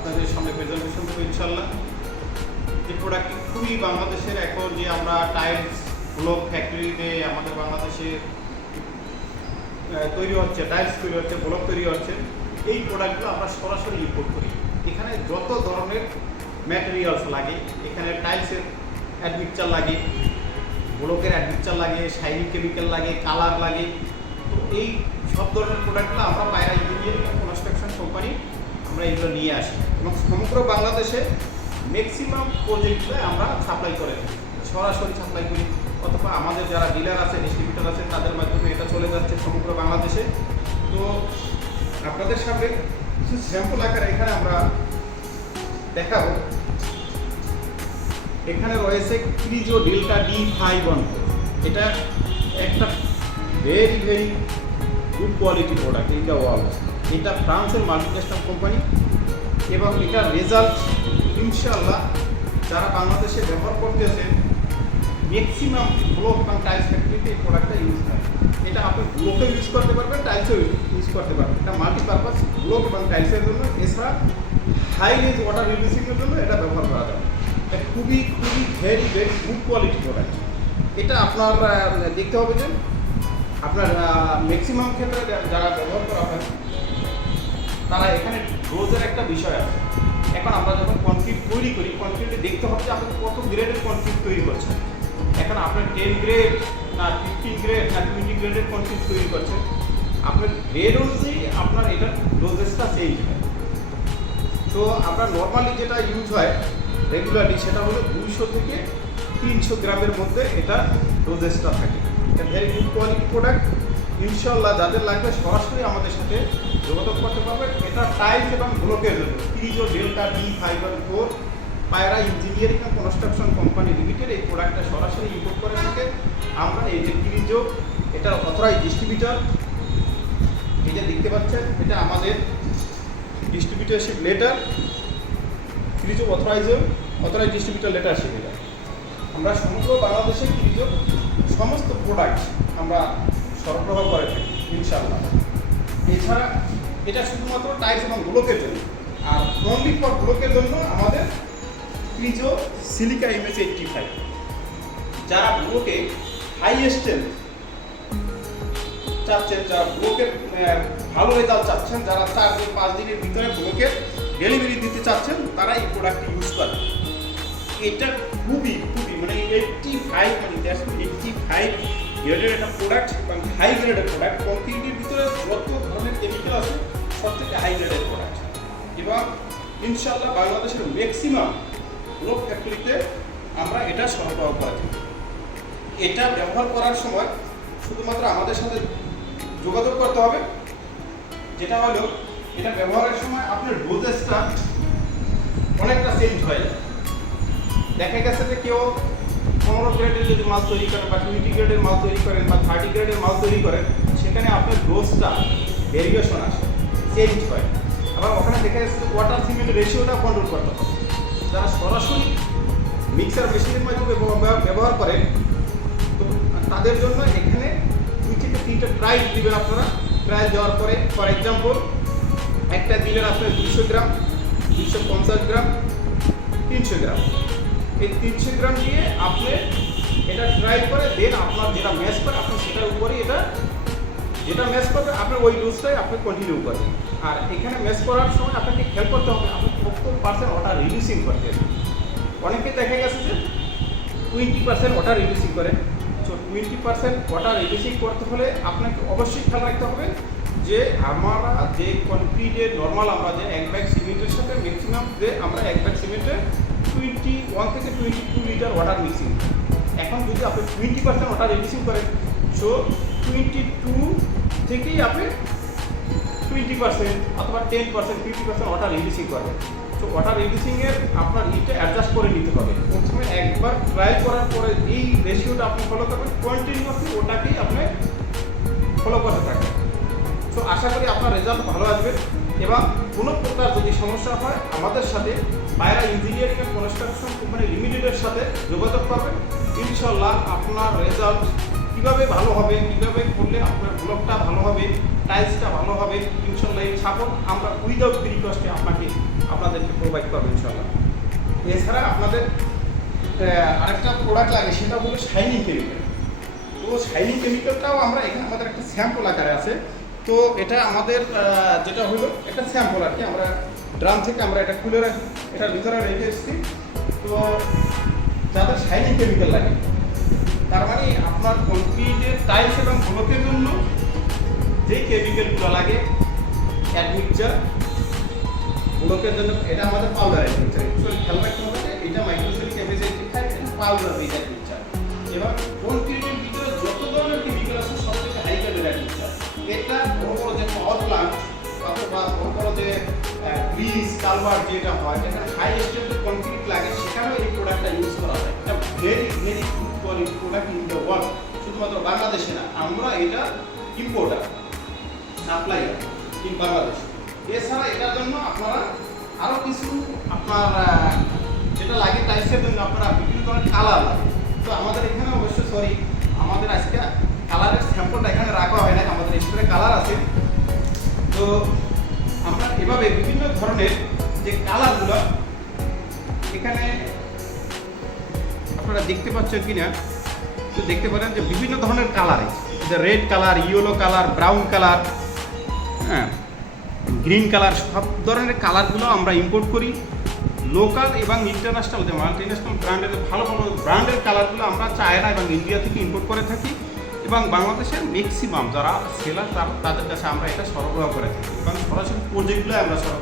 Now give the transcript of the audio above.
আপনাদের সামনে প্রেজেন্টেশন দেবো ইনশাল্লাহ। যে প্রোডাক্টটি খুবই বাংলাদেশের এখন যে আমরা টাইলস ব্লক ফ্যাক্টরিতে আমাদের বাংলাদেশে তৈরি হচ্ছে, টাইলস তৈরি হচ্ছে, ব্লক তৈরি হচ্ছে, এই প্রোডাক্টগুলো আমরা সরাসরি ইম্পোর্ট করি। এখানে যত ধরনের ম্যাটেরিয়ালস লাগে, এখানে টাইলসের অ্যাডমিক্সচার লাগে, ব্লকের অ্যাডমিক্সচার লাগে, শাইনিং কেমিক্যাল লাগে, কালার লাগে। তো এই সব ধরনের প্রোডাক্টগুলো আমরা পায়রা ইঞ্জিনিয়ারিং কনস্ট্রাকশন কোম্পানি আমরা এগুলো নিয়ে আসি এবং সমগ্র বাংলাদেশে ম্যাক্সিমাম প্রজেক্টগুলো আমরা সাপ্লাই করে থাকি, সরাসরি সাপ্লাই করি, অথবা আমাদের যারা ডিলার আছে, ডিস্ট্রিবিউটার আছে, তাদের মাধ্যমে এটা চলে যাচ্ছে সমগ্র বাংলাদেশে। তো আপনাদের সামনে কিছু স্যাম্পল আকারে এখানে আমরা দেখাবো। এখানে রয়েছে ক্রিজো ডেল্টা D514। এটা একটা very good quality product in the world. এটা ফ্রান্সের মাল্টিন্যাশনাল কোম্পানি এবং এটার রেজাল্ট ইনশাআল্লাহ যারা বাংলাদেশে ব্যবহার করতেছে ম্যাক্সিমাম ব্লক এবং টাইলস ফ্যাক্টরিতে এই প্রোডাক্টটা ইউজ হয়। এটা আপনি ব্লকেও ইউজ করতে পারবেন, টাইলসেও ইউজ করতে পারবেন। এটা মাল্টিপারপাস ব্লক এবং টাইলসের জন্য, এছাড়া হাই রেঞ্জ ওয়াটার রিলিজিংয়ের জন্য এটা ব্যবহার করা যাবে। এটা খুবই ভেরি গুড কোয়ালিটি প্রোডাক্ট। এটা আপনার দেখতে হবে যে আপনার ম্যাক্সিমাম ক্ষেত্রে যারা ব্যবহার করা হয় তারা এখানে ডোজের একটা বিষয় আছে। এখন আমরা যখন কনক্রিট তৈরি করি, কনক্রিটে দেখতে হবে যে আপনি কত গ্রেডের কনক্রিট তৈরি করছেন। এখন আপনার 10 গ্রেড না 15 গ্রেড না 20 গ্রেডের কনক্রিট তৈরি করছেন, আপনার গ্রেড অনুযায়ী আপনার এটার ডোজেসটা চেঞ্জ হয়। তো আপনার নর্মালি যেটা ইউজ হয় রেগুলারলি সেটা হলো 200 থেকে 300 গ্রামের মধ্যে এটা ডোজেসটা থাকে। এটা ভেরি গুড কোয়ালিটি প্রোডাক্ট। ইনশাল্লাহ যাদের লাগবে সরাসরি আমাদের সাথে যোগাযোগ করতে পারবেন। এটা টাইলস এবং ব্লকের জন্য ক্রিজো ডেল্টা D514 পায়রা engineering and construction company limited এই প্রোডাক্টটা সরাসরি ইম্পোর্ট করে থাকে। আমরা এই যে ক্রিজো, এটার অথরাইজ ডিস্ট্রিবিউটর, এই যে দেখতে পাচ্ছেন এটা আমাদের ডিস্ট্রিবিউটারশিপ লেটার, ক্রিজো অথরাইজ ডিস্ট্রিবিউটার লেটারশিপ। এটা আমরা সমগ্র বাংলাদেশে ক্রিজো সমস্ত প্রোডাক্ট আমরা সরবরাহ করে থাকি ইনশাআল্লাহ। এছাড়া এটা শুধুমাত্র টাইলস এবং ব্লকের জন্য, আর অনলি ফর ব্লকের জন্য আমাদের ক্রিজো সিলিকা MS85। যারা ব্লকে হাই স্ট্রেংথ চাচ্ছেন, যারা ব্লকের ভালো রেজাল্ট চাচ্ছেন, যারা 4-5 দিনের ভিতরে ব্লকের ডেলিভারি দিতে চাচ্ছেন, তারা এই প্রোডাক্ট ইউজ করে। এটা খুবই মানে 85 মানে 85 গ্রেডের একটা প্রোডাক্ট এবং হাই গ্রেডের প্রোডাক্ট। কনক্রিটের ভিতরে যত ধরনের কেমিক্যাল আছে সব থেকে হাই গ্রেডের প্রোডাক্ট এবং ইনশাআল্লাহ বাংলাদেশের ম্যাক্সিমাম ব্লক ফ্যাক্টরিতে আমরা এটা সরবরাহ করে থাকি। এটা ব্যবহার করার সময় শুধুমাত্র আমাদের সাথে যোগাযোগ করতে হবে, যেটা হলো এটা ব্যবহারের সময় আপনার ডোজেসটা অনেকটা চেঞ্জ হয়ে যায়। দেখা গেছে যে কেউ 15 গ্রেডের যদি মাল তৈরি করেন বা 20 গ্রেডের মাল তৈরি করেন বা 30 গ্রেডের মাল তৈরি করেন, সেখানে আপনার ডোজটা ভেরিয়েশন আসে, চেঞ্জ হয়। আবার ওখানে দেখা যাচ্ছে ওয়াটার সিমেন্টের রেশিওটা কন্ট্রোল করতে হবে। যারা সরাসরি মিক্সার মেশিনের মাধ্যমে ব্যবহার করেন তো তাদের জন্য এখানে 2 থেকে 3টা ট্রায়াল দিবেন আপনারা। ট্রায়াল দেওয়ার পরে ফর এক্সাম্পল একটা দিলেন আপনার 200 গ্রাম, 250 গ্রাম, 300 গ্রাম। এই 300 গ্রাম দিয়ে আপনি এটা ট্রাই করে দেন আপনার যেটা ম্যাচ করে আপনি সেটার উপরে এটা যেটা ম্যাচ করবে আপনার ওই ডোজটাই আপনি কন্টিনিউ করবেন। আর এখানে ম্যাচ করার সময় আপনাকে খেয়াল করতে হবে আপনি 70% ওয়াটার রিডিউসিং করতে হবে। অনেকে দেখা গেছে যে 20% ওয়াটার রিডিউসিং করে। সো 20% ওয়াটার রিডিউসিং করতে হলে আপনাকে অবশ্যই খেয়াল রাখতে হবে যে আমরা যে কনক্রিটের নর্মাল আমরা যে 1 ব্যাগ সিমেন্টের সাথে ম্যাক্সিমাম যে আমরা 1 ব্যাগ সিমেন্টে 21 থেকে 22 লিটার ওয়াটার মিক্সিং। এখন যদি আপনি 20% ওয়াটার রিডিউসিং করেন, সো 22 থেকেই আপনি 20% অথবা 10% 50% ওয়াটার রিডিউসিং করবেন। সো ওয়াটার রিডিউসিংয়ের আপনার ইটা অ্যাডজাস্ট করে নিতে হবে। প্রথমে একবার ট্রাই করার পরে এই রেশিওটা আপনি ফলো করবেন, কন্টিনিউয়াসলি ওটাকেই আপনি ফলো করতে থাকবেন। সো আশা করি আপনার রেজাল্ট ভালো আসবে এবং কোনো প্রকার যদি সমস্যা হয় আমাদের সাথে পায়রা ইঞ্জিনিয়ারিং অ্যান্ড কনস্ট্রাকশন কোম্পানি লিমিটেডের সাথে যোগাযোগ করবেন। ইনশাল্লাহ আপনার রেজাল্ট কীভাবে ভালো হবে, কীভাবে করলে আপনার ব্লকটা ভালো হবে, টাইলসটা ভালো হবে, ইনশাল্লাহ এই সাপোর্ট আমরা উইদাউট ফ্রি কস্টে আপনাকে আপনাদেরকে প্রোভাইড করবো ইনশাআল্লাহ। এছাড়া আপনাদের আরেকটা প্রোডাক্ট লাগে, সেটা হলো শাইনিং কেমিক্যাল। তো শাইনিং কেমিক্যালটাও আমরা এখানে আমাদের একটা স্যাম্পল আকারে আছে। তো এটা আমাদের যেটা হলো একটা স্যাম্পল আর কি, আমরা ড্রাম থেকে আমরা এটা খুলে রাখি, এটার ভিতরে রেখে এসেছি। তো যাদের শাইনিং কেমিক্যাল লাগে, তার মানে আপনার কংক্রিটের টাইলস এবং ব্লকের জন্য যেই কেমিক্যালগুলো লাগে, অ্যাডমিক্সচার, ব্লকের জন্য এটা আমাদের পাউডার অ্যাডমিক্সচার। অ্যাকচুয়ালি খেয়াল রাখতে হবে যে এটা মাইক্রোসেলিক অ্যাডমিক্সচার, এটা পাউডার বেস অ্যাডমিক্সচার। এবার কংক্রিটের ভিতরে যত ধরনের কেমিক্যাল আছে সব থেকে হাই লেভেলের অ্যাডমিক্সচার। এটা বড় বড় যে পাওয়ার প্লান্ট অথবা বড় বড় যে ব্রিজ কালভার্ট যেটা হয়, যেখানে হাই স্ট্রেংথের কংক্রিট লাগে, সেখানেও এই প্রোডাক্টটা ইউজ করা হয়। এটা very very good quality product in the world. শুধুমাত্র বাংলাদেশে না, আমরা এটা ইম্পোর্টার, সাপ্লাইয়ার ইন বাংলাদেশ। এছাড়া এটার জন্য আপনারা আরও কিছু আপনার যেটা লাগে টাইলসের জন্য আপনারা বিভিন্ন ধরনের কালার লাগে। তো আমাদের এখানে অবশ্য আমাদের আজকে কালারের স্যাম্পলটা এখানে রাখা হয় না, আমাদের স্টোরে কালার আছে। তো আমরা এভাবে বিভিন্ন ধরনের যে কালারগুলো এখানে আপনারা দেখতে পাচ্ছেন কিনা, তো দেখতে পারেন যে বিভিন্ন ধরনের কালার আছে, যে red colour, yellow colour, brown colour, হ্যাঁ, গ্রিন কালার, সব ধরনের কালারগুলো আমরা ইম্পোর্ট করি। লোকাল এবং ইন্টারন্যাশনাল যে মাল্টিন্যাশনাল ব্র্যান্ডের ভালো ভালো ব্র্যান্ডের কালারগুলো আমরা চায়না এবং ইন্ডিয়া থেকে ইম্পোর্ট করে থাকি, এবং বাংলাদেশের ম্যাক্সিমাম যারা সেলার তাদের কাছে আমরা এটা সরবরাহ করে থাকি, এবং সরাসরি প্রজেক্টগুলো আমরা সরবরাহ